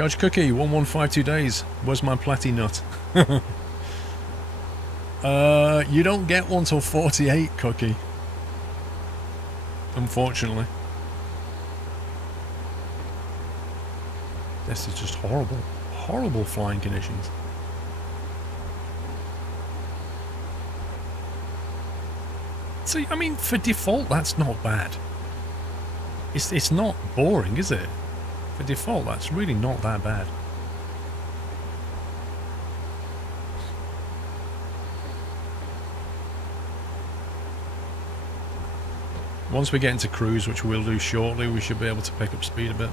Judge Cookie, 1152 days. Where's my platy nut? You don't get one till 48, Cookie. Unfortunately. This is just horrible. Horrible flying conditions. So, I mean, for default, that's not bad. It's not boring, is it? For default, that's really not that bad. Once we get into cruise, which we'll do shortly, we should be able to pick up speed a bit.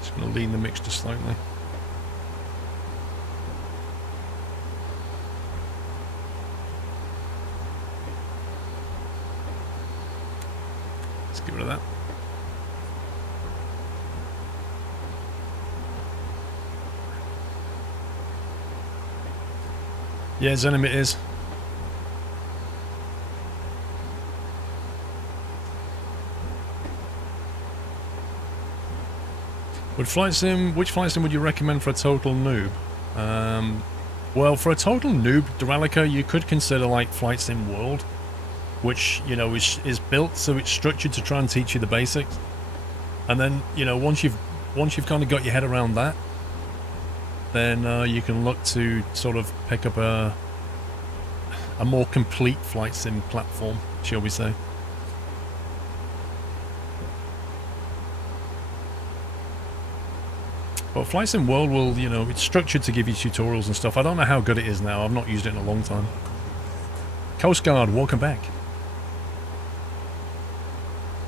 Just going to lean the mixture slightly. Let's get rid of that. Yeah, Zenimit is. Which flight sim would you recommend for a total noob? Well, for a total noob, Duralica, you could consider like Flight Sim World, which, you know, is built so it's structured to try and teach you the basics. And then, you know, once you've kind of got your head around that, then you can look to sort of pick up a more complete flight sim platform, shall we say. But Flight Sim World will, you know, it's structured to give you tutorials and stuff. I don't know how good it is now. I've not used it in a long time. Coast Guard, welcome back.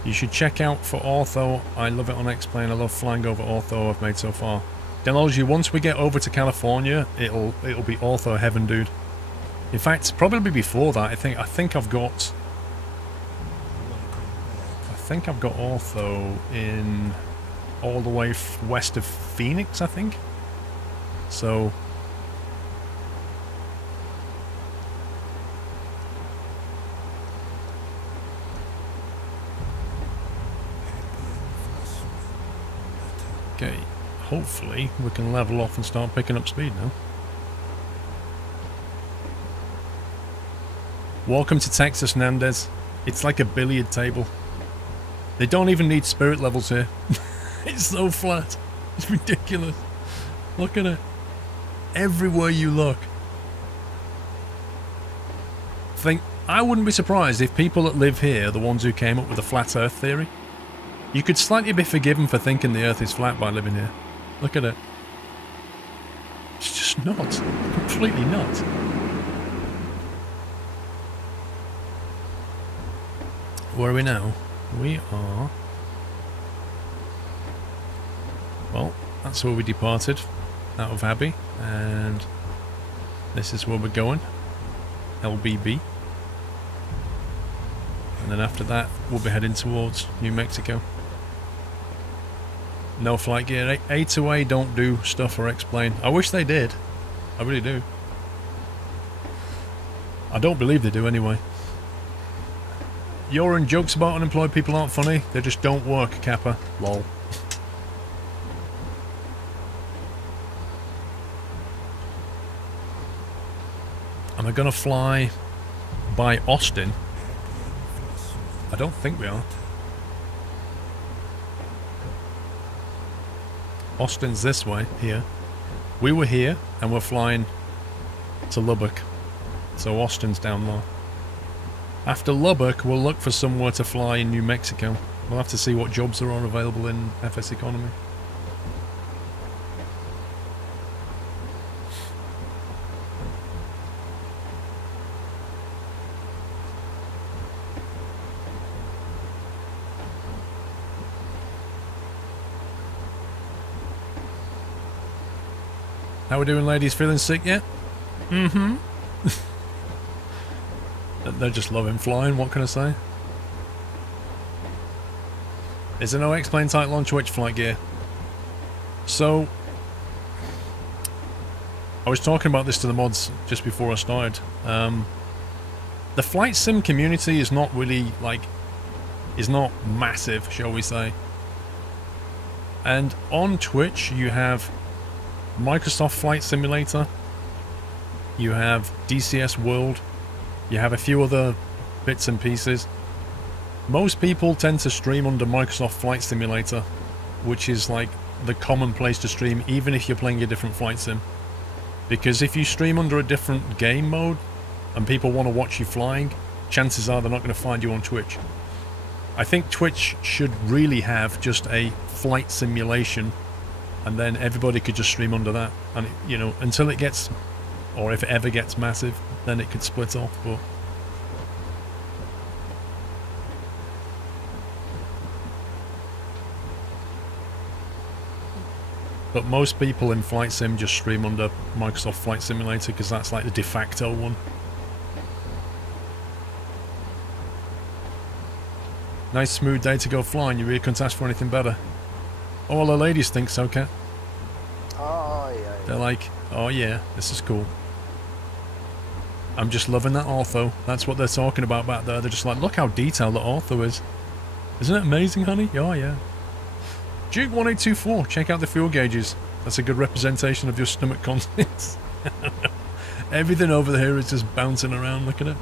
You should check out for ortho. I love it on X-Plane. I love flying over ortho I've made so far. Technology, once we get over to California, it'll be ortho heaven, dude. In fact, probably before that, I think I've got ortho in all the way west of Phoenix, I think. So okay, hopefully we can level off and start picking up speed now. Welcome to Texas, Nandez. It's like a billiard table. They don't even need spirit levels here. It's so flat. It's ridiculous. Look at it. Everywhere you look. I wouldn't be surprised if people that live here are the ones who came up with the flat earth theory. You could slightly be forgiven for thinking the earth is flat by living here. Look at it. It's just not. Completely not. Where are we now? We are... Well, that's where we departed, out of Abbey, and this is where we're going, LBB. And then after that, we'll be heading towards New Mexico. No flight gear. A2A don't do stuff or explain. I wish they did. I really do. I don't believe they do anyway. Your jokes about unemployed people aren't funny. They just don't work, Kappa. Lol. Am I gonna fly by Austin? I don't think we are. Austin's this way, here. We were here, and we're flying to Lubbock. So Austin's down there. After Lubbock, we'll look for somewhere to fly in New Mexico. We'll have to see what jobs there are available in FS Economy. How we doing, ladies? Feeling sick yet? Mm-hmm. They're just loving flying, what can I say? Is there no X-Plane type launch which flight gear? So, I was talking about this to the mods just before I started. the flight sim community is not really, like, is not massive, shall we say. And on Twitch, you have Microsoft Flight Simulator, you have DCS World, you have a few other bits and pieces. Most people tend to stream under Microsoft Flight Simulator, which is like the common place to stream, even if you're playing a different flight sim. Because if you stream under a different game mode, and people want to watch you flying, chances are they're not going to find you on Twitch. I think Twitch should really have just a flight simulation, and then everybody could just stream under that. And, you know, until it gets, or if it ever gets massive, then it could split off, but most people in Flight Sim just stream under Microsoft Flight Simulator, because that's like the de facto one. Nice smooth day to go flying. You really couldn't ask for anything better. All the ladies think so, Kat. Oh, yeah. They're like, oh yeah, this is cool. I'm just loving that ortho. That's what they're talking about back there. They're just like, look how detailed the ortho is. Isn't it amazing, honey? Oh yeah. Duke 1824, check out the fuel gauges. That's a good representation of your stomach contents. Everything over here is just bouncing around. Look at it.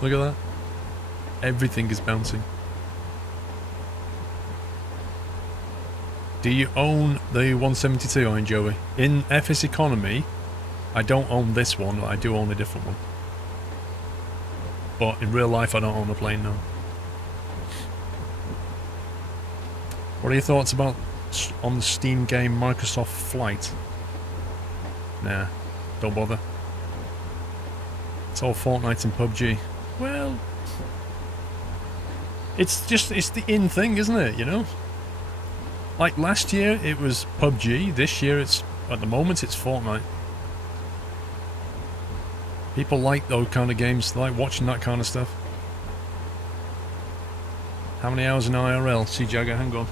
Look at that. Everything is bouncing. Do you own the 172, Iron Joey? In FS Economy, I don't own this one, I do own a different one. But in real life, I don't own a plane now. What are your thoughts about on the Steam game Microsoft Flight? Nah, don't bother. It's all Fortnite and PUBG. Well, it's the in thing, isn't it, you know? Like last year it was PUBG, this year it's, at the moment it's Fortnite. People like those kind of games, they like watching that kind of stuff. How many hours in IRL? See Jagger, hang on.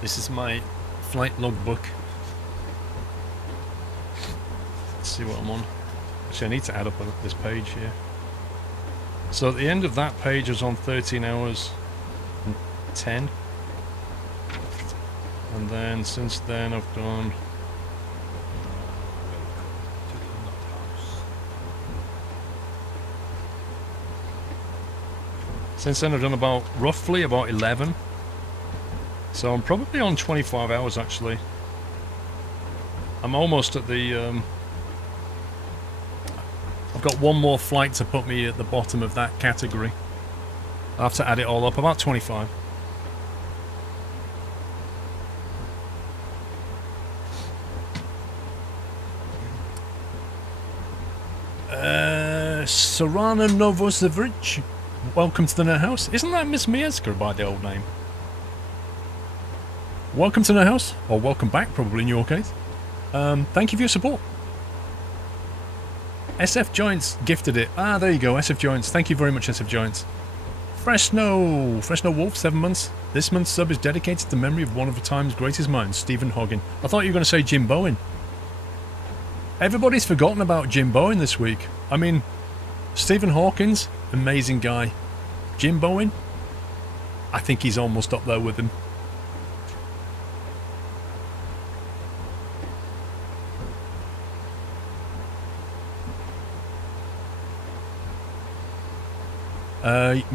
This is my flight logbook. Let's see what I'm on. Actually, I need to add up this page here. So at the end of that page, I was on 13 hours and 10. And then since then, I've done... Since then, I've done about, roughly about 11. So I'm probably on 25 hours, actually. I'm almost at the... I've got one more flight to put me at the bottom of that category. I'll have to add it all up, about 25. Sorana Novosevic, welcome to the Net House. Isn't that Miss Mieszka by the old name? Welcome to the Net House, or welcome back, probably in your case. Thank you for your support. SF Giants gifted it. Ah, there you go, SF Giants. Thank you very much, SF Giants. Fresno Wolf, 7 months. This month's sub is dedicated to the memory of one of the time's greatest minds, Stephen Hawking. I thought you were going to say Jim Bowen. Everybody's forgotten about Jim Bowen this week. I mean, Stephen Hawking's amazing guy. Jim Bowen, I think he's almost up there with him.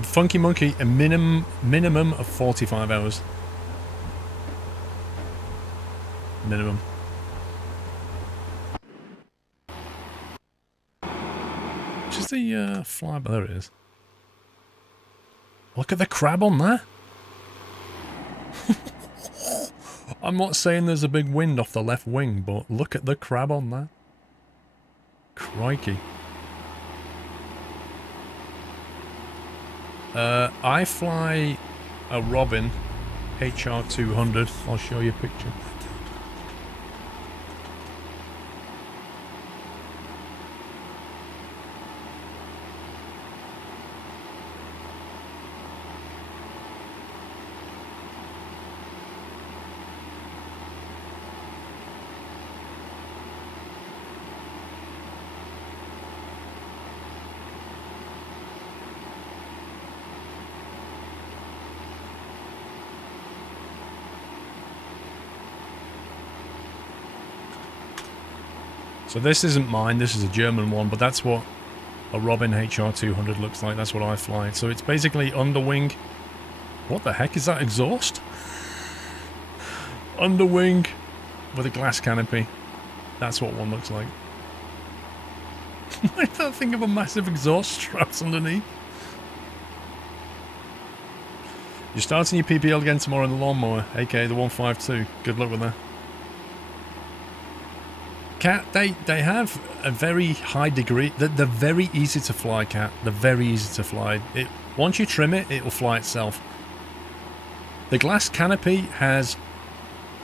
Funky Monkey, a minimum of 45 hours. Minimum. Which is the fly? There it is. Look at the crab on there. I'm not saying there's a big wind off the left wing, but look at the crab on there. Crikey. I fly a Robin HR200. I'll show you a picture. So this isn't mine, this is a German one, but that's what a Robin HR200 looks like. That's what I fly. So it's basically underwing. What the heck is that exhaust? Underwing with a glass canopy. That's what one looks like. I don't think of a massive exhaust straps underneath. You're starting your PPL again tomorrow in the lawnmower, aka the 152. Good luck with that. Cat, they have a very high degree. They're very easy to fly, Cat. They're very easy to fly. Once you trim it, it will fly itself. The glass canopy has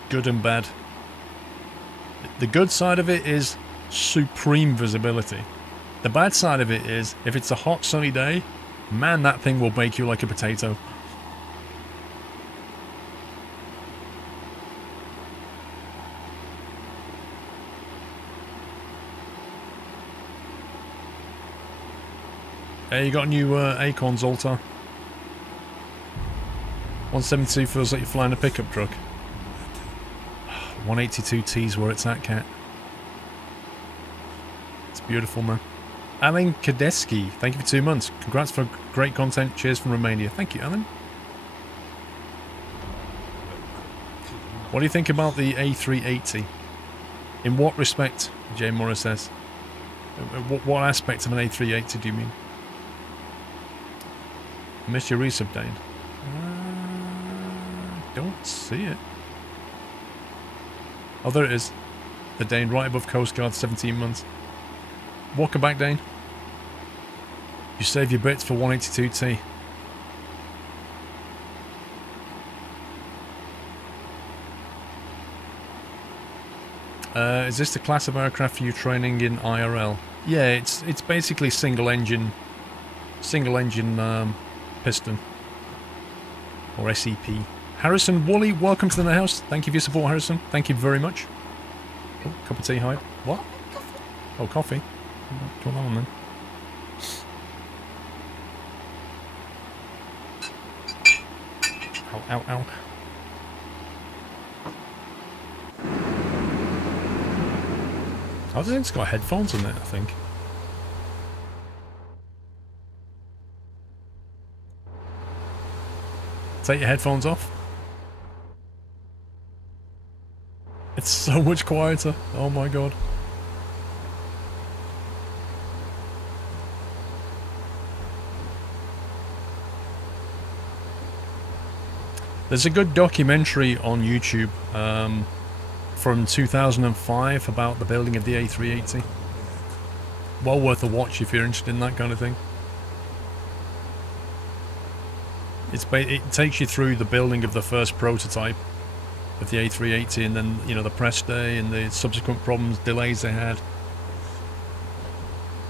good and bad. The good side of it is supreme visibility. The bad side of it is, if it's a hot sunny day, man, that thing will bake you like a potato. Hey, you got a new Acorn Zoltar. 172 feels like you're flying a pickup truck. 182T's where it's at, Cat. It's beautiful, man. Alan Kadeski, thank you for 2 months. Congrats for great content. Cheers from Romania. Thank you, Alan. What do you think about the A380? In what respect, Jay Morris says? What aspect of an A380 do you mean? I missed your resub, Dane. Don't see it. Oh, there it is. The Dane right above Coast Guard, 17 months. Welcome back, Dane. You save your bits for 182T. Is this the class of aircraft for you training in IRL? Yeah, it's basically single engine piston, or SEP. Harrison Woolley, welcome to the house. Thank you for your support, Harrison. Thank you very much. Oh, cup of tea, Hyde. What? Oh, coffee. Do you want that one then? Ow, ow, ow. I think it's got headphones in it, I think. Take your headphones off. It's so much quieter. Oh my god. There's a good documentary on YouTube from 2005 about the building of the A380. Well worth a watch if you're interested in that kind of thing. It takes you through the building of the first prototype of the A380, and then, you know, the press day and the subsequent problems, delays they had.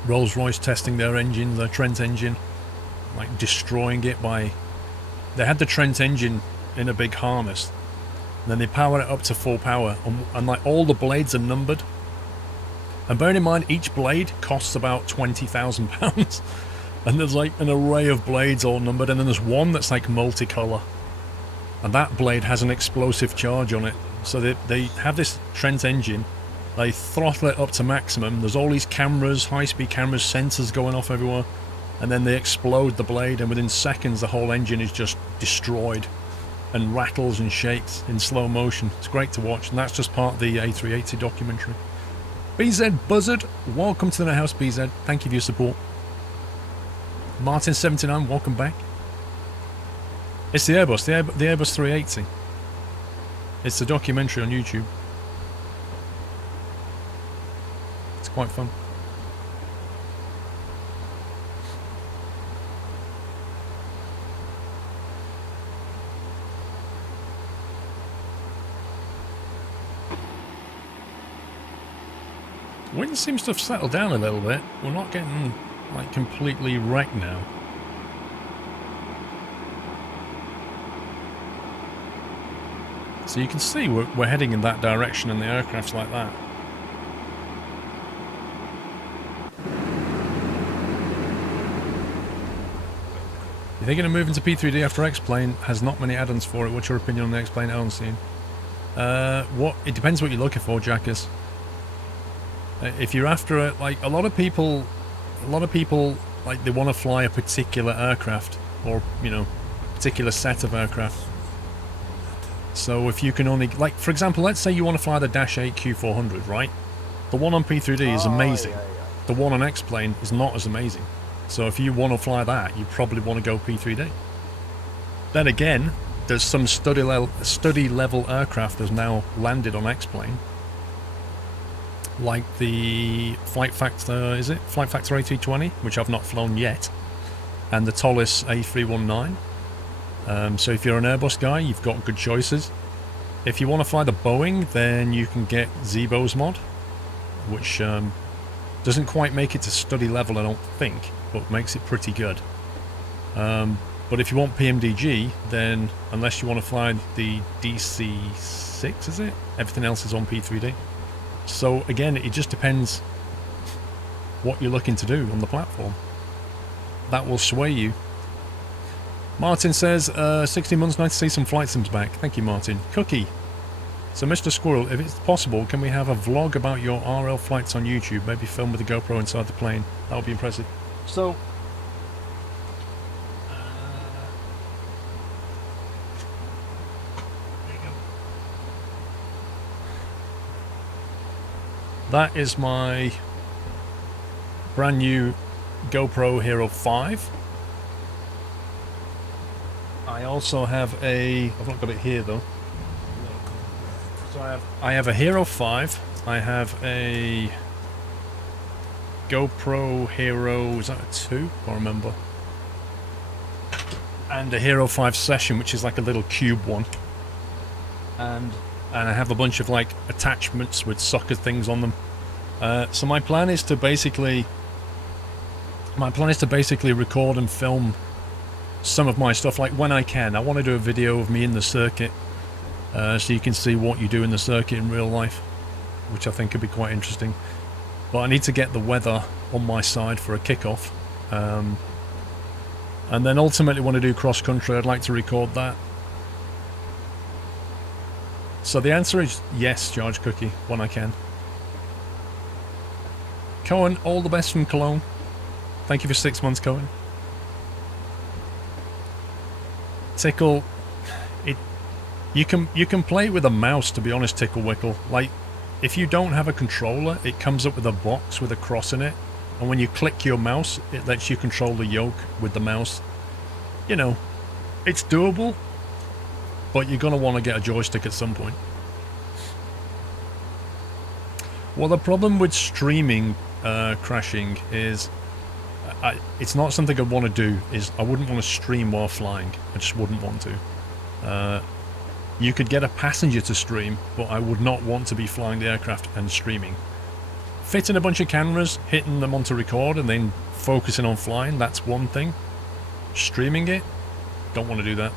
Rolls-Royce testing their engine, their Trent engine, like destroying it by... They had the Trent engine in a big harness, and then they power it up to full power, and like all the blades are numbered. And bearing in mind, each blade costs about £20,000. And there's like an array of blades all numbered, and then there's one that's like multicolour. And that blade has an explosive charge on it. So they have this Trent engine, they throttle it up to maximum, there's all these cameras, high-speed cameras, sensors going off everywhere, and then they explode the blade, and within seconds the whole engine is just destroyed and rattles and shakes in slow motion. It's great to watch, and that's just part of the A380 documentary. BZ Buzzard, welcome to the house, BZ. Thank you for your support. Martin79, welcome back. It's the Airbus, the Airbus 380. It's a documentary on YouTube. It's quite fun. Wind seems to have settled down a little bit. We're not getting like completely wrecked now. So you can see we're heading in that direction, and the aircraft's like that. You're thinking of moving to P3D after X-Plane has not many add-ons for it. What's your opinion on the X-Plane add-on scene? It depends what you're looking for, Jackers. If you're after it, like a lot of people like they want to fly a particular aircraft or, you know, particular set of aircraft. So if you can only, like for example, let's say you want to fly the Dash 8 Q400, right? The one on P3D is amazing. The one on X-Plane is not as amazing. So if you want to fly that, you probably want to go P3D. Then again, there's some study level aircraft that's now landed on X-Plane, like the Flight Factor, is it? Flight Factor A320, which I've not flown yet, and the Tollis A319. So if you're an Airbus guy, you've got good choices. If you want to fly the Boeing, then you can get Zebo's mod, which doesn't quite make it to study level, I don't think, but makes it pretty good. But if you want PMDG, then unless you want to fly the DC-6, is it? Everything else is on P3D. So again, it just depends what you're looking to do on the platform. That will sway you. Martin says, 16 months, nice to see some flight sims back. Thank you, Martin. Cookie. So, Mr. Squirrel, if it's possible, can we have a vlog about your RL flights on YouTube? Maybe film with a GoPro inside the plane. That would be impressive. So, there you go. That is my brand new GoPro Hero 5. I also have a, I've not got it here though. So I have a Hero 5. I have a GoPro Hero, is that a 2? I can't remember. And a Hero 5 Session, which is like a little cube one. And I have a bunch of like attachments with socket things on them. So my plan is to basically record and film some of my stuff, like when I can. I want to do a video of me in the circuit, so you can see what you do in the circuit in real life, which I think could be quite interesting. But I need to get the weather on my side for a kickoff, and then ultimately want to do cross country. I'd like to record that. So the answer is yes, George Cookie, when I can. Cohen, all the best from Cologne. Thank you for 6 months, Cohen. Tickle, you can play it with a mouse, to be honest, Tickle Wickle. Like, if you don't have a controller, it comes up with a box with a cross in it, and when you click your mouse, it lets you control the yoke with the mouse. You know, it's doable, but you're going to want to get a joystick at some point. Well, the problem with streaming crashing is it's not something I'd want to do. I wouldn't want to stream while flying. I just wouldn't want to. You could get a passenger to stream, but I would not want to be flying the aircraft and streaming. Fitting a bunch of cameras, hitting them onto record, and then focusing on flying, that's one thing. Streaming it, don't want to do that.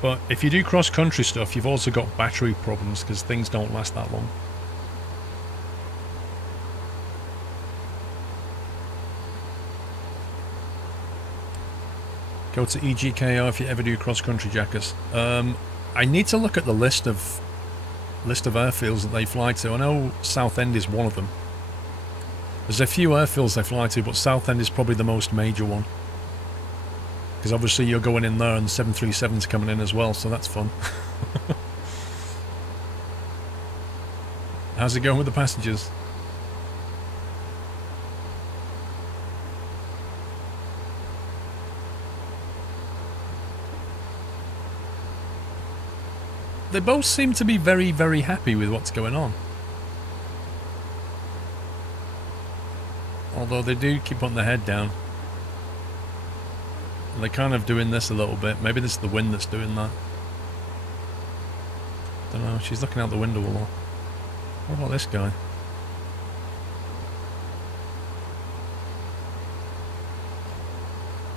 But if you do cross-country stuff, you've also got battery problems, because things don't last that long. Go to EGKR if you ever do cross-country, Jackers. I need to look at the list of airfields that they fly to. I know Southend is one of them. There's a few airfields they fly to, but Southend is probably the most major one. Because obviously you're going in there and 737's coming in as well, so that's fun. How's it going with the passengers? They both seem to be very, very happy with what's going on. Although they do keep putting their head down. And they're kind of doing this a little bit. Maybe this is the wind that's doing that. Don't know, she's looking out the window a lot. What about this guy?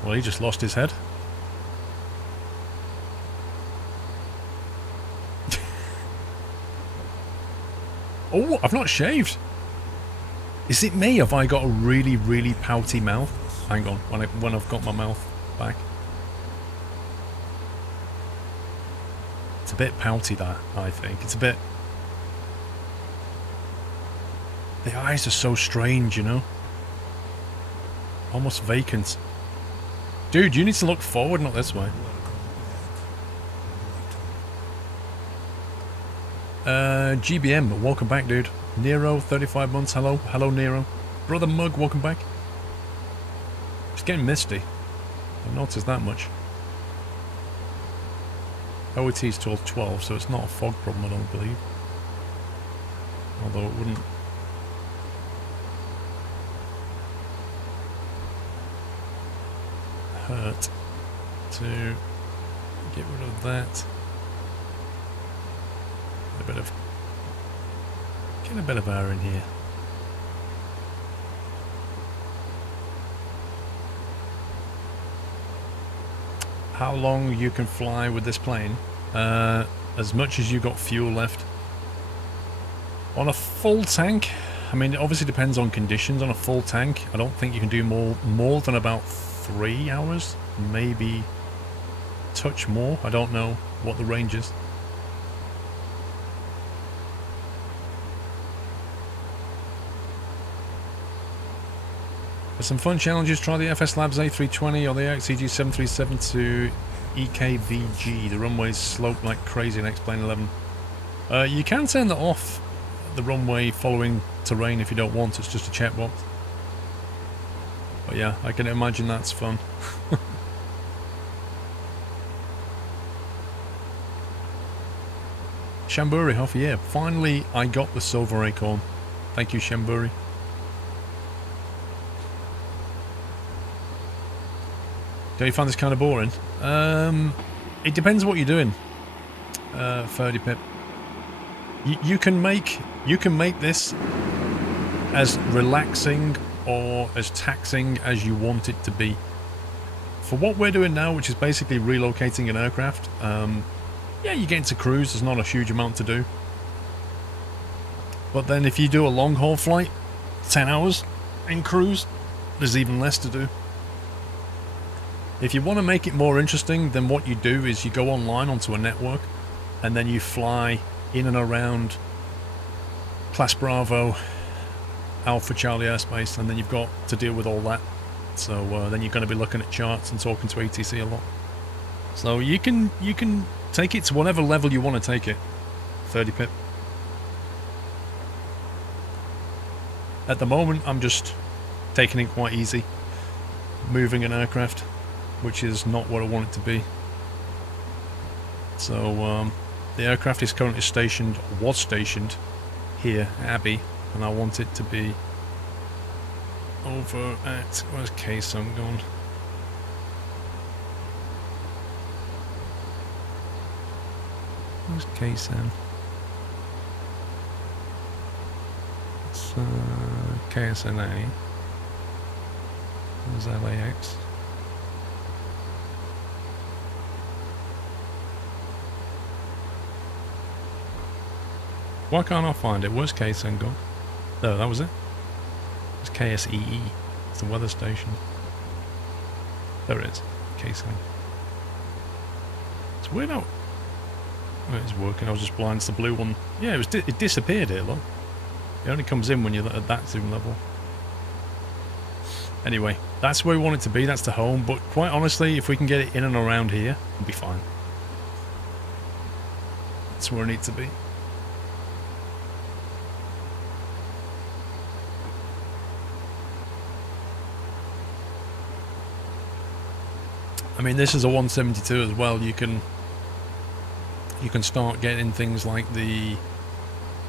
Well, he just lost his head. Oh, I've not shaved. Is it me? Have I got a really, really pouty mouth? Hang on, when I've got my mouth back. It's a bit pouty, that, I think. It's a bit... The eyes are so strange, you know? Almost vacant. Dude, you need to look forward, not this way. GBM, welcome back, dude. Nero, 35 months, hello. Hello, Nero. Brother Mug, welcome back. It's getting misty. I've noticed that much. OET is till 12, so it's not a fog problem, I don't believe. Although it wouldn't... hurt to get rid of that. Get a bit of air in here. How long you can fly with this plane? As much as you got fuel left. On a full tank, I mean, it obviously depends on conditions. On a full tank, I don't think you can do more than about 3 hours, maybe touch more. I don't know what the range is. For some fun challenges, try the FS Labs A320 or the XCG 737 to EKVG. The runways slope like crazy in X-Plane 11. You can turn that off, the runway following terrain, if you don't want. It's just a checkbox. But yeah, I can imagine that's fun. Shamburi, off, yeah. Finally, I got the silver acorn. Thank you, Shamburi. Don't you find this kind of boring? It depends what you're doing, Ferdy Pip. You can make this as relaxing or as taxing as you want it to be. For what we're doing now, which is basically relocating an aircraft, yeah, you get into cruise, there's not a huge amount to do. But then if you do a long haul flight, 10 hours in cruise, there's even less to do. If you want to make it more interesting, then what you do is you go online onto a network and then you fly in and around Class Bravo, Alpha Charlie airspace, and then you've got to deal with all that. So then you're going to be looking at charts and talking to ATC a lot. So you can take it to whatever level you want to take it. 30 pip. At the moment, I'm just taking it quite easy, moving an aircraft, which is not what I want it to be. So the aircraft is currently stationed, was stationed here, Abbey, and I want it to be over at, where's K-Sun gone? Where's K-Sun? It's KSNA. There's LAX. Why can't I find it? Where's K-Sun gone? No, that was it. It's KSEE. It's the weather station. There it is. K-Sun. It's weird how... Oh, it's working. I was just blind. It's the blue one. Yeah, it disappeared here, look. It only comes in when you're at that zoom level. Anyway, that's where we want it to be. That's the home. But quite honestly, if we can get it in and around here, it'll be fine. That's where it needs to be. I mean, this is a 172 as well. You can start getting things like the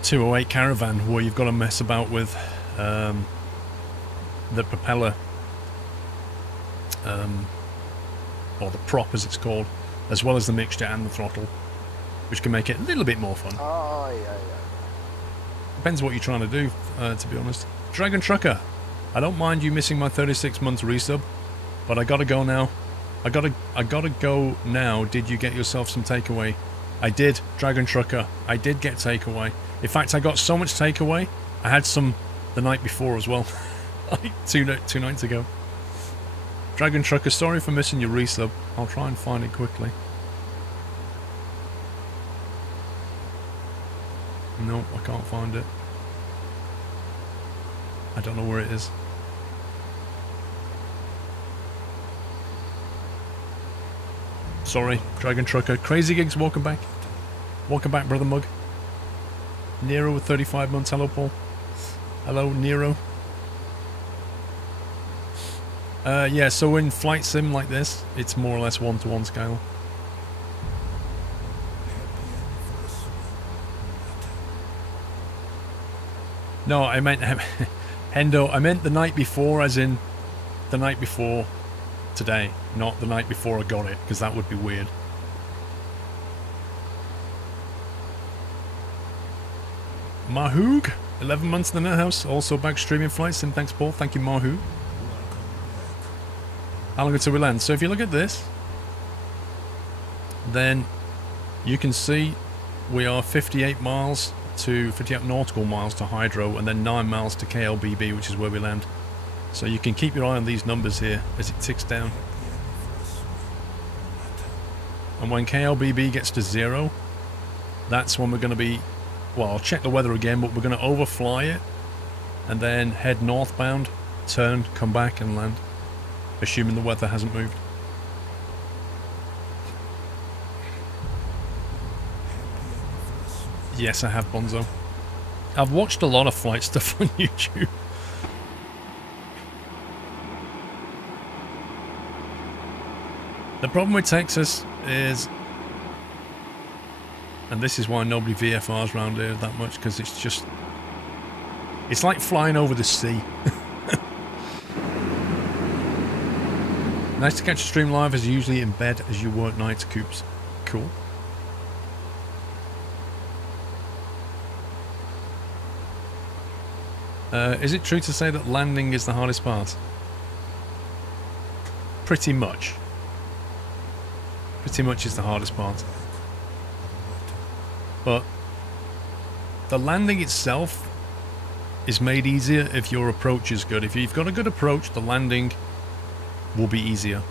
208 Caravan, where you've got to mess about with the propeller, or the prop as it's called, as well as the mixture and the throttle, which can make it a little bit more fun. Oh, yeah. Depends what you're trying to do, to be honest. Dragon Trucker, I don't mind you missing my 36 months resub, but I gotta go now. I gotta go now. Did you get yourself some takeaway? I did, Dragon Trucker. I did get takeaway. In fact, I got so much takeaway, I had some the night before as well. Like two nights ago. Dragon Trucker, sorry for missing your resub. I'll try and find it quickly. Nope, I can't find it. I don't know where it is. Sorry, Dragon Trucker. Crazy Gigs, welcome back. Welcome back, Brother Mug. Nero with 35 months. Hello, Paul. Hello, Nero. Yeah, so in flight sim like this, it's more or less one-to-one scale. No, I meant Hendo. I meant the night before, as in the night before today, not the night before I got it, because that would be weird. Mahoog, 11 months in the net house, also back streaming flight sim. Thanks, Paul. Thank you, Mahoog. How long until we land? So if you look at this, then you can see we are 58 miles to 58 nautical miles to hydro, and then 9 miles to KLBB, which is where we land. So you can keep your eye on these numbers here as it ticks down. And when KLBB gets to 0, that's when we're going to be, well, I'll check the weather again, but we're going to overfly it and then head northbound, turn, come back and land, assuming the weather hasn't moved. Yes, I have, Bonzo. I've watched a lot of flight stuff on YouTube. The problem with Texas is, and this is why nobody VFRs around here that much, because it's just, it's like flying over the sea. Nice to catch a stream live, as usually in bed as you work nights, Coops. Cool. Is it true to say that landing is the hardest part? Pretty much. Pretty much is the hardest part. But the landing itself is made easier if your approach is good. If you've got a good approach, the landing will be easier.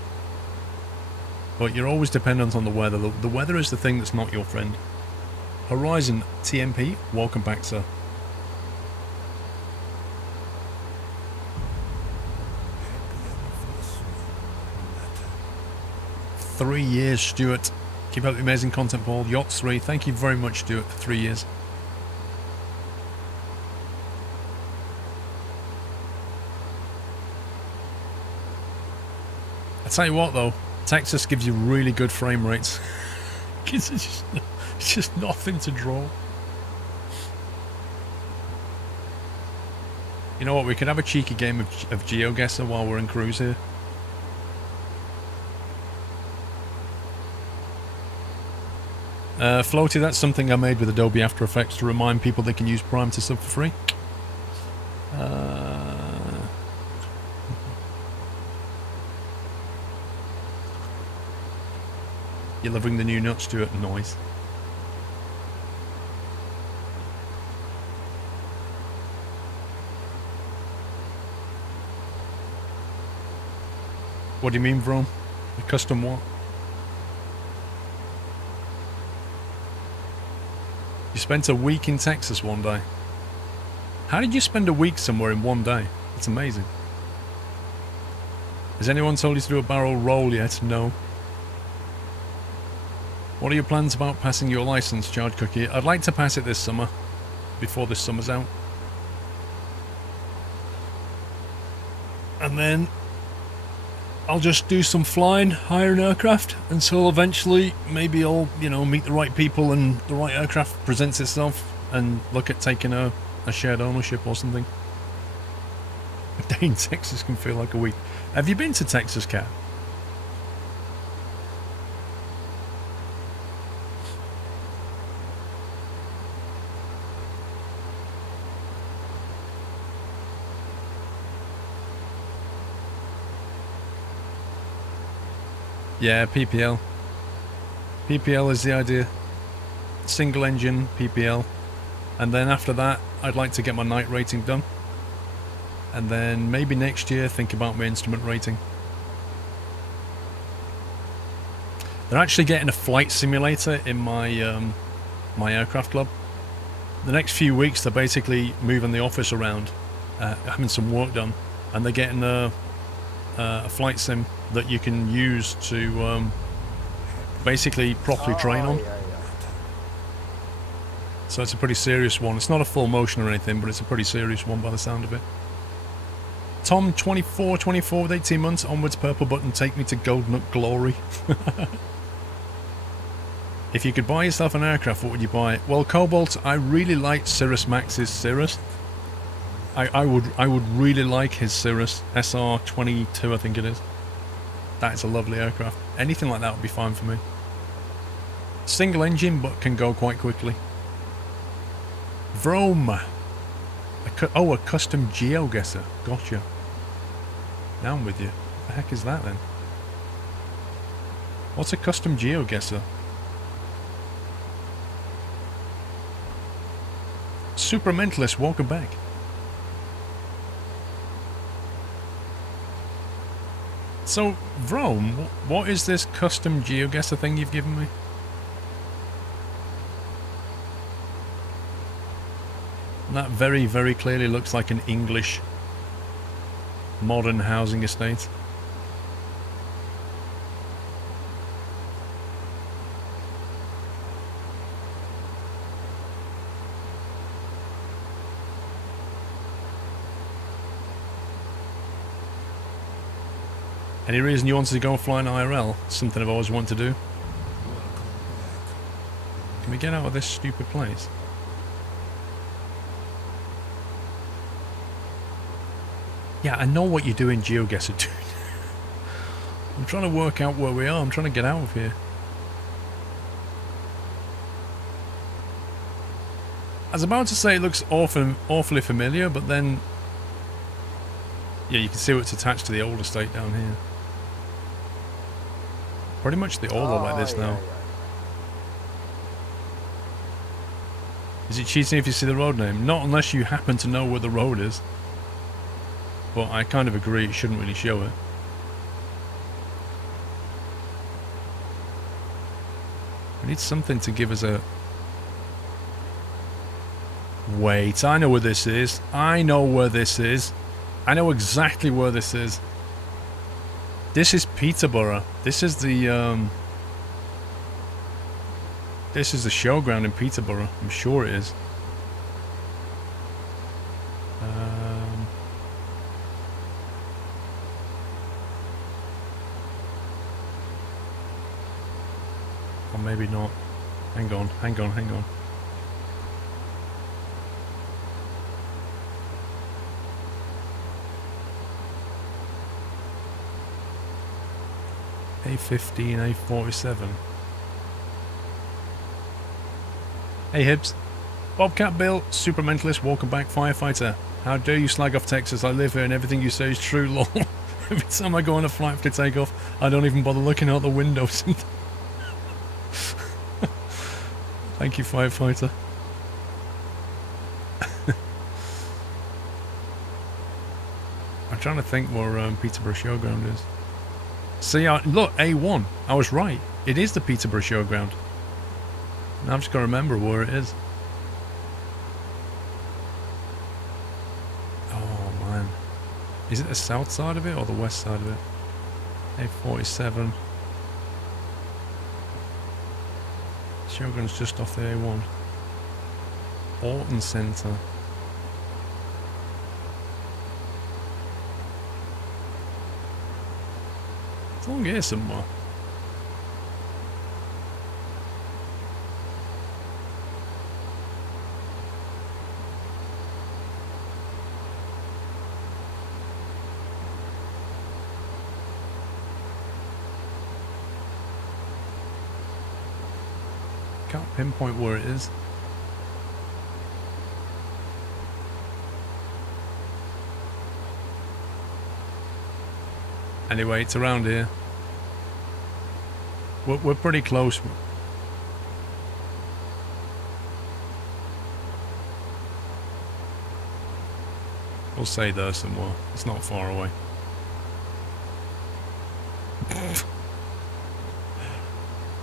But you're always dependent on the weather. The weather is the thing that's not your friend. Horizon TMP, welcome back, sir. Three years, Stuart. Keep up the amazing content, Paul. Yachts 3. Thank you very much, Stuart, for 3 years. I tell you what, though, Texas gives you really good frame rates. It's just nothing to draw. You know what? We could have a cheeky game of GeoGuessr while we're in cruise here. Floaty, that's something I made with Adobe After Effects to remind people they can use Prime to sub for free. You're loving the new nuts, Stuart. Noise. What do you mean, Vrome? A custom what? You spent a week in Texas one day. How did you spend a week somewhere in one day? It's amazing. Has anyone told you to do a barrel roll yet? No. What are your plans about passing your license, Charge Cookie? I'd like to pass it this summer, before this summer's out. And then I'll just do some flying, hire an aircraft, until eventually maybe I'll, you know, meet the right people and the right aircraft presents itself and look at taking a shared ownership or something. A day in Texas can feel like a week. Have you been to Texas, Cat? Yeah, PPL. PPL is the idea. Single engine PPL. And then after that, I'd like to get my night rating done. And then maybe next year think about my instrument rating. They're actually getting a flight simulator in my my aircraft club. the next few weeks they're basically moving the office around, having some work done, and they're getting a flight sim that you can use to basically properly train on. So it's a pretty serious one. It's not a full motion or anything, but it's a pretty serious one by the sound of it. Tom, 24 with 18 months, onwards purple button, take me to Gold Nut Glory. If you could buy yourself an aircraft, what would you buy? Well, Cobalt, I really like Cirrus Max's Cirrus. I would really like his Cirrus, SR22 I think it is. That is a lovely aircraft. Anything like that would be fine for me. Single engine, but can go quite quickly. Vrome. Oh, a custom GeoGuessr. Gotcha. Now I'm with you. What the heck is that then? What's a custom GeoGuessr? Super Mentalist, welcome back. So, Vrome, what is this custom GeoGuessr thing you've given me? That very, very clearly looks like an English modern housing estate. Any reason you wanted to go and fly an IRL? Something I've always wanted to do. Can we get out of this stupid place? Yeah, I know what you're doing, GeoGuessr, dude. I'm trying to work out where we are. I'm trying to get out of here. I was about to say it looks awfully familiar, but then... yeah, you can see what's attached to the old estate down here. Pretty much they all are like this now. Is it cheating if you see the road name? Not unless you happen to know where the road is. But I kind of agree, it shouldn't really show it. We need something to give us a... Wait, I know where this is. I know where this is. I know exactly where this is. This is Peterborough. This is the showground in Peterborough. I'm sure it is. Or maybe not. Hang on. A15, A47. Hey Hibbs. Bobcat Bill, Super Mentalist, welcome back, Firefighter. How dare you slag off Texas? I live here and everything you say is true, lol. Every time I go on a flight for takeoff, I don't even bother looking out the windows. Thank you, Firefighter. I'm trying to think where Peterborough Showground is. See, look, A1. I was right. It is the Peterborough Showground. Now I've just got to remember where it is. Oh, man. Is it the south side of it or the west side of it? A47. Showground's just off the A1. Orton Centre. It's along here somewhere. Can't pinpoint where it is. Anyway, it's around here. We're pretty close. We'll say there somewhere. It's not far away.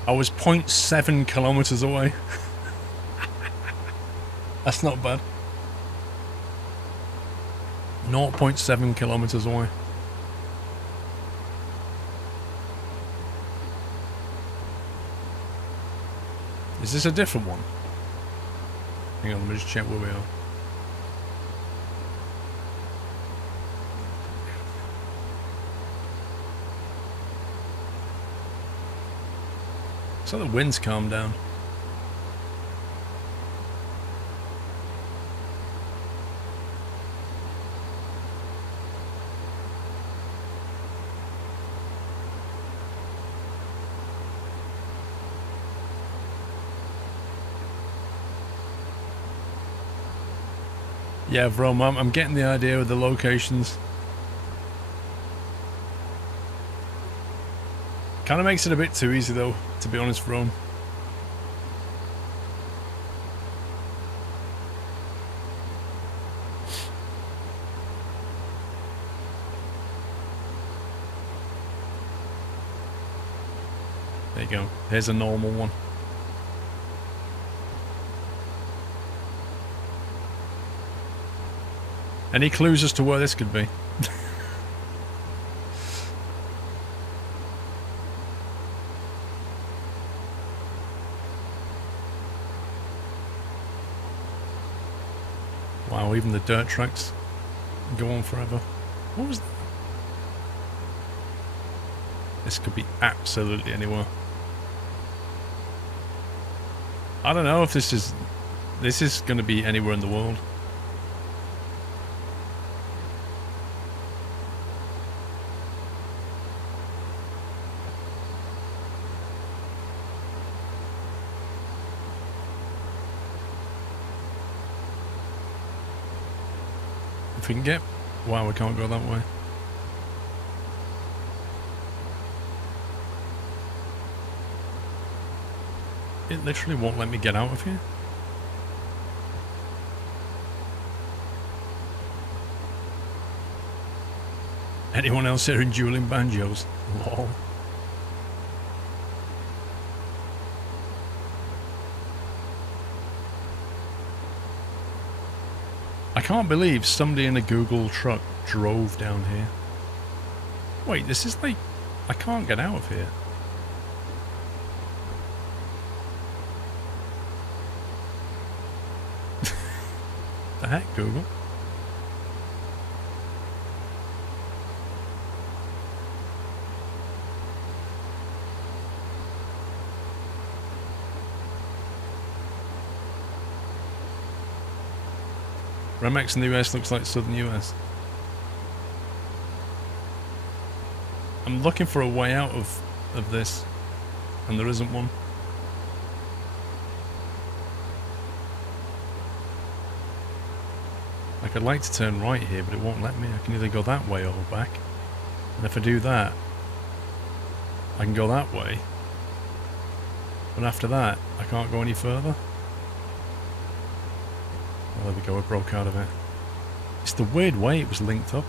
I was 0.7 kilometers away. That's not bad. 0.7 kilometers away. Is this a different one? Hang on, let me just check where we are. So the wind's calmed down. Yeah, Rome, I'm getting the idea of the locations. Kind of makes it a bit too easy though, to be honest, Rome. There you go. Here's a normal one. Any clues as to where this could be? Wow, even the dirt tracks go on forever. What was that? This could be absolutely anywhere. I don't know if this is going to be anywhere in the world. If we can get... Wow, we can't go that way. It literally won't let me get out of here. Anyone else hearing dueling banjos? Lol. I can't believe somebody in a Google truck drove down here. Wait, this is like... I can't get out of here. The heck, Google? Remex in the US looks like southern US. I'm looking for a way out of this, and there isn't one. Like, I'd like to turn right here, but it won't let me. I can either go that way or back. And if I do that, I can go that way. But after that, I can't go any further. Oh, there we go, I broke out of it. It's the weird way it was linked up.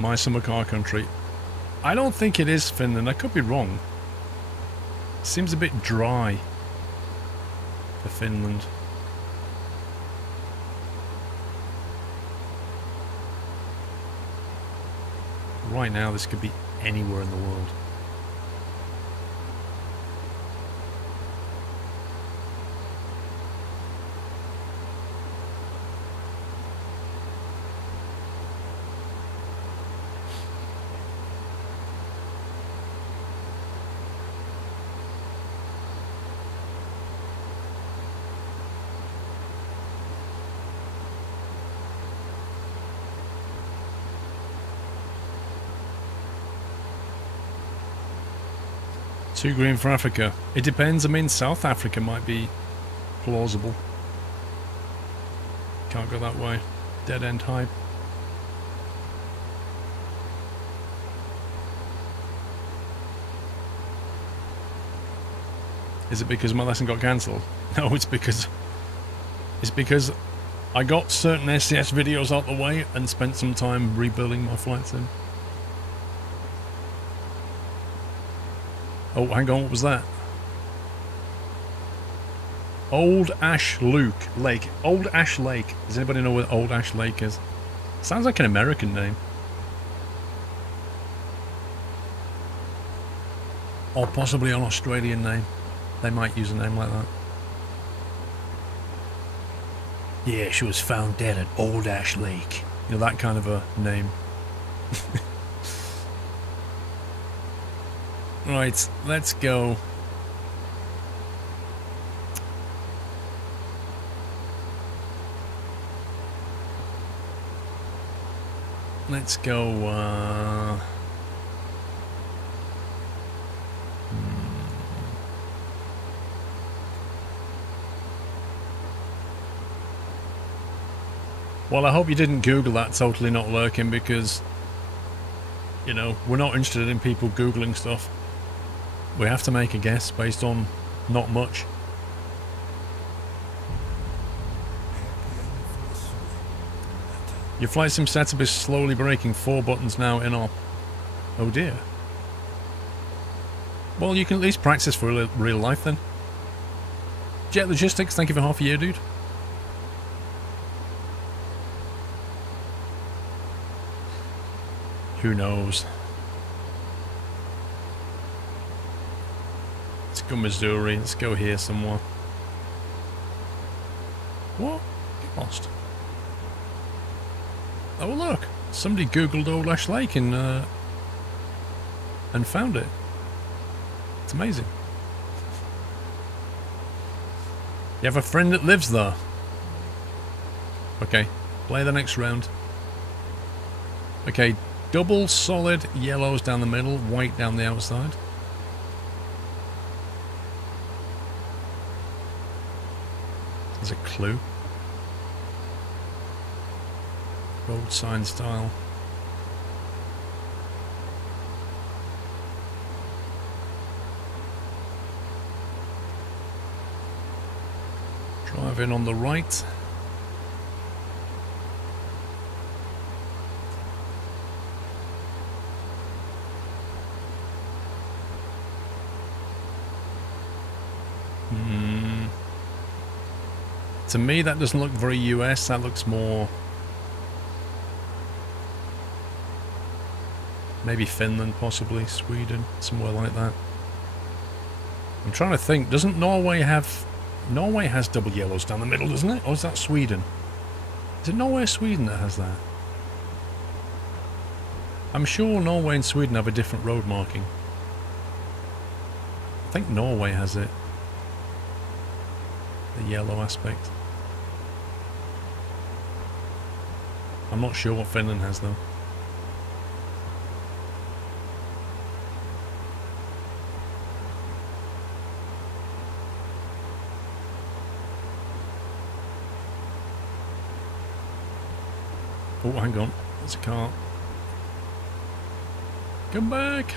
My summer car country. I don't think it is Finland, I could be wrong. Seems a bit dry for Finland. Right now, this could be anywhere in the world. Too green for Africa. It depends. I mean, South Africa might be plausible. Can't go that way. Dead end hype. Is it because my lesson got cancelled? No, it's because I got certain SCS videos out the way and spent some time rebuilding my flight sim. Oh, hang on, what was that? Old Ash Lake. Old Ash Lake. Does anybody know what Old Ash Lake is? Sounds like an American name. Or possibly an Australian name. They might use a name like that. Yeah, she was found dead at Old Ash Lake. You know, that kind of a name. Right, let's go. Let's go, Well, I hope you didn't Google that totally not lurking, because, you know, we're not interested in people Googling stuff. We have to make a guess based on not much. Your flight sim setup is slowly breaking. 4 buttons now in op. Oh dear. Well, you can at least practice for real life then. Jet Logistics, thank you for half a year, dude. Who knows? Let's go Missouri. Let's go here somewhere. What? Get lost. Oh look! Somebody Googled Old Ash Lake and found it. It's amazing. You have a friend that lives there. Okay, play the next round. Okay, double solid yellows down the middle, white down the outside. There's a clue. Road sign style. Drive in on the right. To me, that doesn't look very US. That looks more... maybe Finland, possibly. Sweden, somewhere like that. I'm trying to think. Doesn't Norway have... Norway has double yellows down the middle, doesn't it? Or is that Sweden? Is it Norway or Sweden that has that? I'm sure Norway and Sweden have a different road marking. I think Norway has it. The yellow aspect. I'm not sure what Finland has though. Oh, hang on. There's a car. Come back!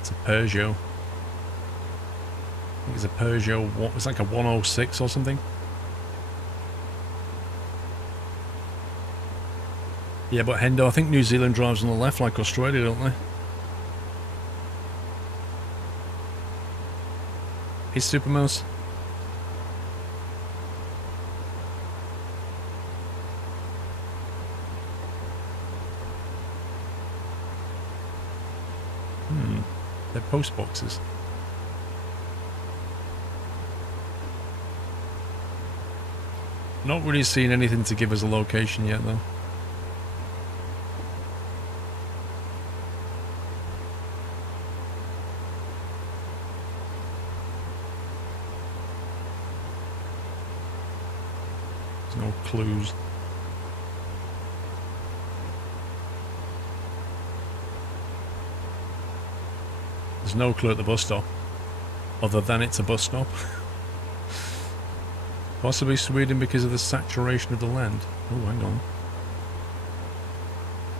It's a Peugeot. I think it's a Peugeot. It's like a 106 or something. Yeah, but Hendo, I think New Zealand drives on the left like Australia, don't they? Hey, Supermouse. They're post boxes. Not really seeing anything to give us a location yet, though. There's no clues. There's no clue at the bus stop, other than it's a bus stop. Possibly Sweden because of the saturation of the land. Oh, hang on.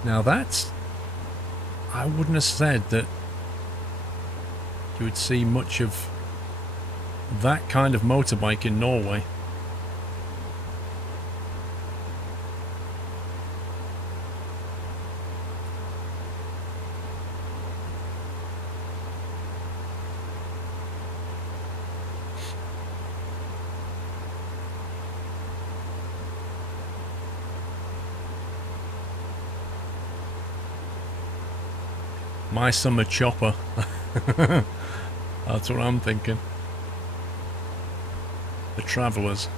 Now that's... I wouldn't have said that you would see much of that kind of motorbike in Norway. My summer chopper. That's what I'm thinking. The Travellers.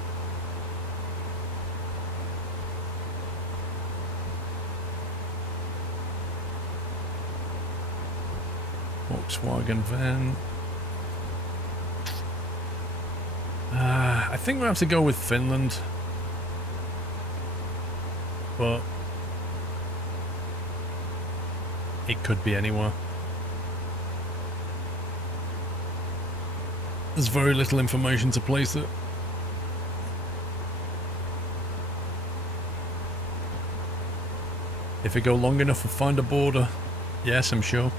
Volkswagen van. I think we'll have to go with Finland. But it could be anywhere. There's very little information to place it. If we go long enough, we'll find a border. Yes, I'm sure.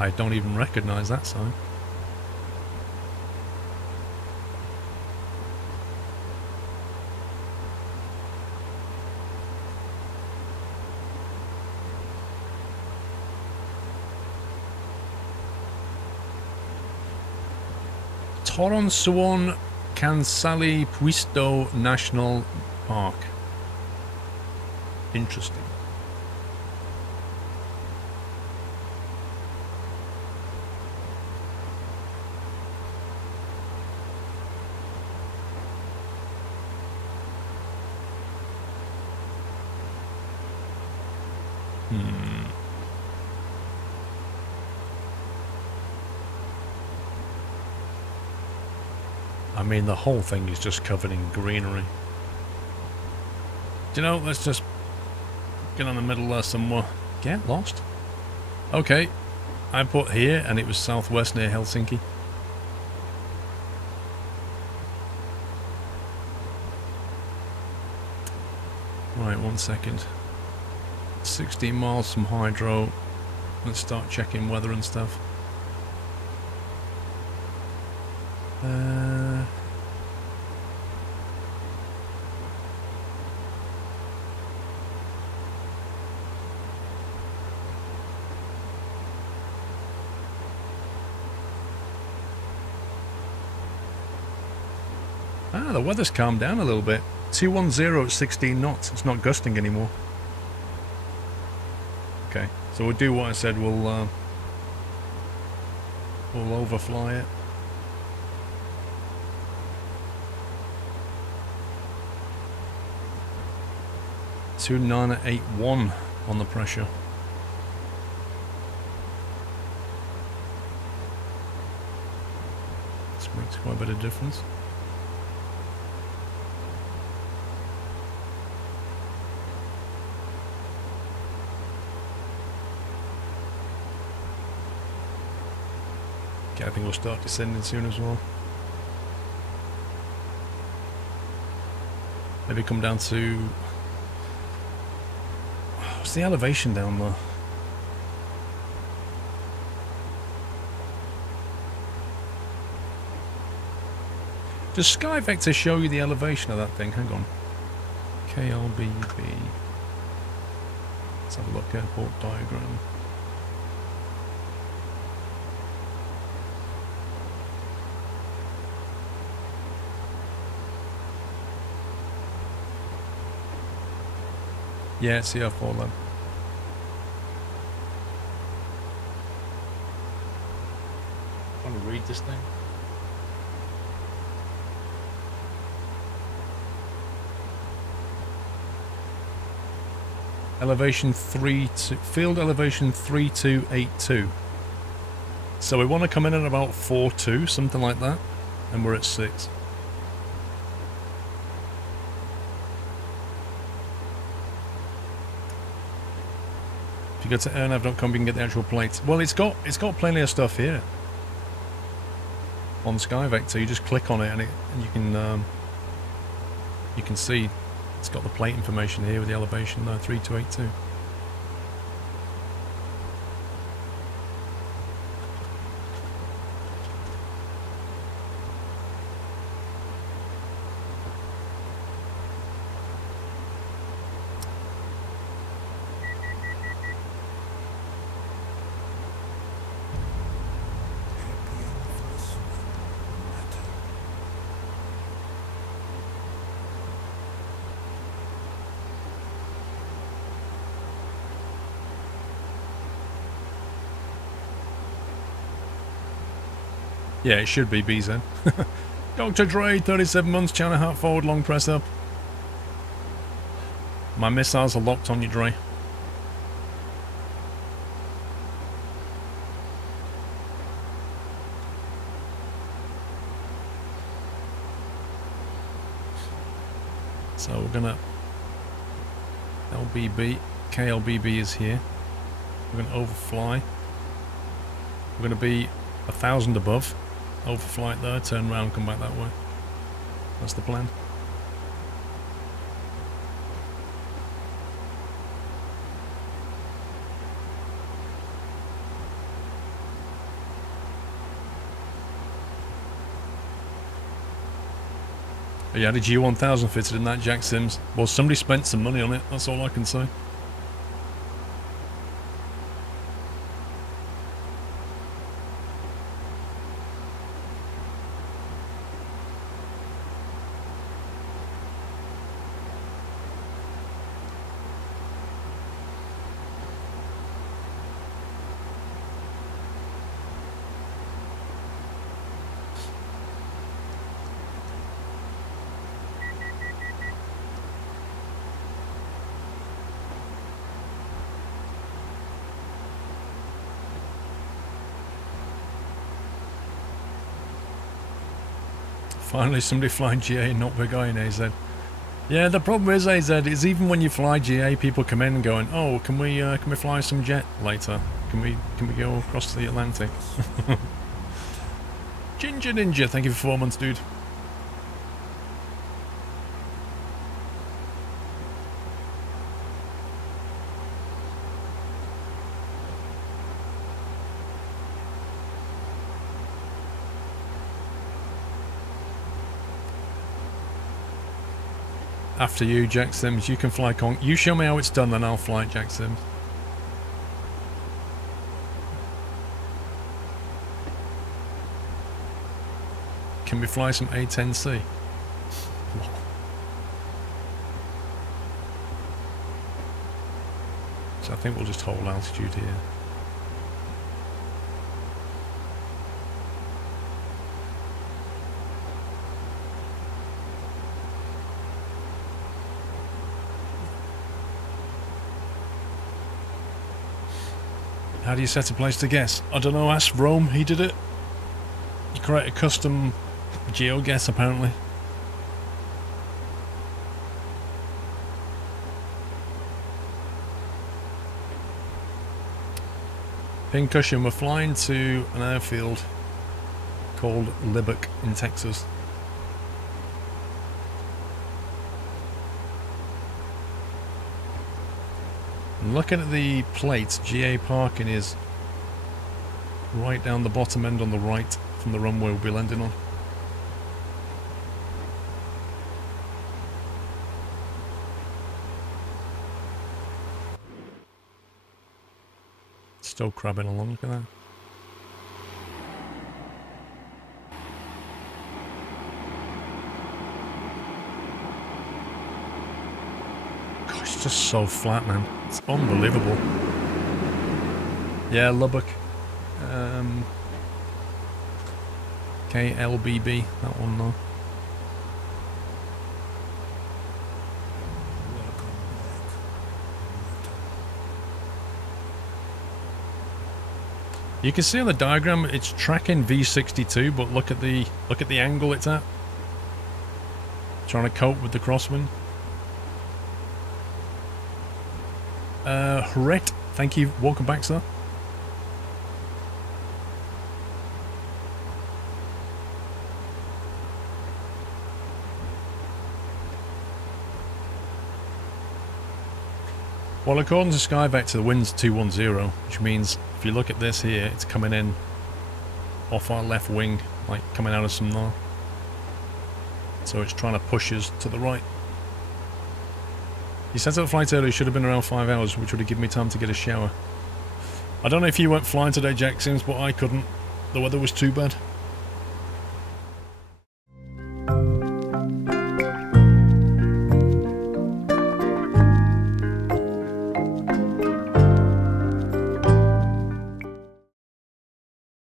I don't even recognise that sign. Toronsuon Kansali Puisto National Park. Interesting. I mean, the whole thing is just covered in greenery. Do you know, let's just get on the middle there somewhere. Get lost? Okay, I put here and it was southwest near Helsinki. Right, 1 second. 16 miles from Hydro. Let's start checking weather and stuff. The weather's calmed down a little bit. 210 at 16 knots. It's not gusting anymore. Okay, so we'll do what I said. We'll overfly it. 2981 on the pressure. This makes quite a bit of difference. Okay, I think we'll start descending soon as well. Maybe come down to... What's the elevation down there? Does Sky Vector show you the elevation of that thing? Hang on. KLBB. Let's have a look. Airport diagram. Yeah, it's CR4 then. I want to read this thing. Elevation 32, field elevation 3282. So we want to come in at about 42, something like that, and we're at 6. If you go to airnav.com, you can get the actual plates. Well, it's got plenty of stuff here on Sky Vector. You just click on it, and you can see it's got the plate information here with the elevation there, 3282. Yeah, it should be BZ. Dr. Dre, 37 months, channel hat forward, long press up. My missiles are locked on you, Dre. So we're gonna LBB, KLBB is here. We're gonna overfly. We're gonna be 1,000 above. Overflight there, turn around, come back that way. That's the plan. You had a G1000 fitted in that, Jack Sims. Well, somebody spent some money on it, that's all I can say. Finally, somebody flying GA, not big guy in AZ. Yeah, the problem is AZ is even when you fly GA, people come in and going, "Oh, can we fly some jet later? Can we go across the Atlantic?" Ginger Ninja, thank you for 4 months, dude. After you, Jack Sims. You can fly You show me how it's done, then I'll fly it, Jack Sims. Can we fly some A10C? So I think we'll just hold altitude here. How do you set a place to guess? I don't know, ask Rome, he did it. You create a custom GeoGuessr apparently. Pincushion, we're flying to an airfield called Lubbock in Texas. Looking at the plates, GA parking is right down the bottom end on the right from the runway we'll be landing on. Still crabbing along, look at that. It's just so flat, man. It's unbelievable. Yeah, Lubbock. KLBB, that one though. You can see on the diagram it's tracking V62, but look at the angle it's at. Trying to cope with the crosswind. Hret, thank you. Welcome back, sir. Well, according to SkyVector, the wind's 210, which means if you look at this here, it's coming in off our left wing, like coming out of some north. So it's trying to push us to the right. You set up the flight early, should have been around 5 hours, which would have given me time to get a shower. I don't know if you went flying today, Jack Sims, but I couldn't. The weather was too bad.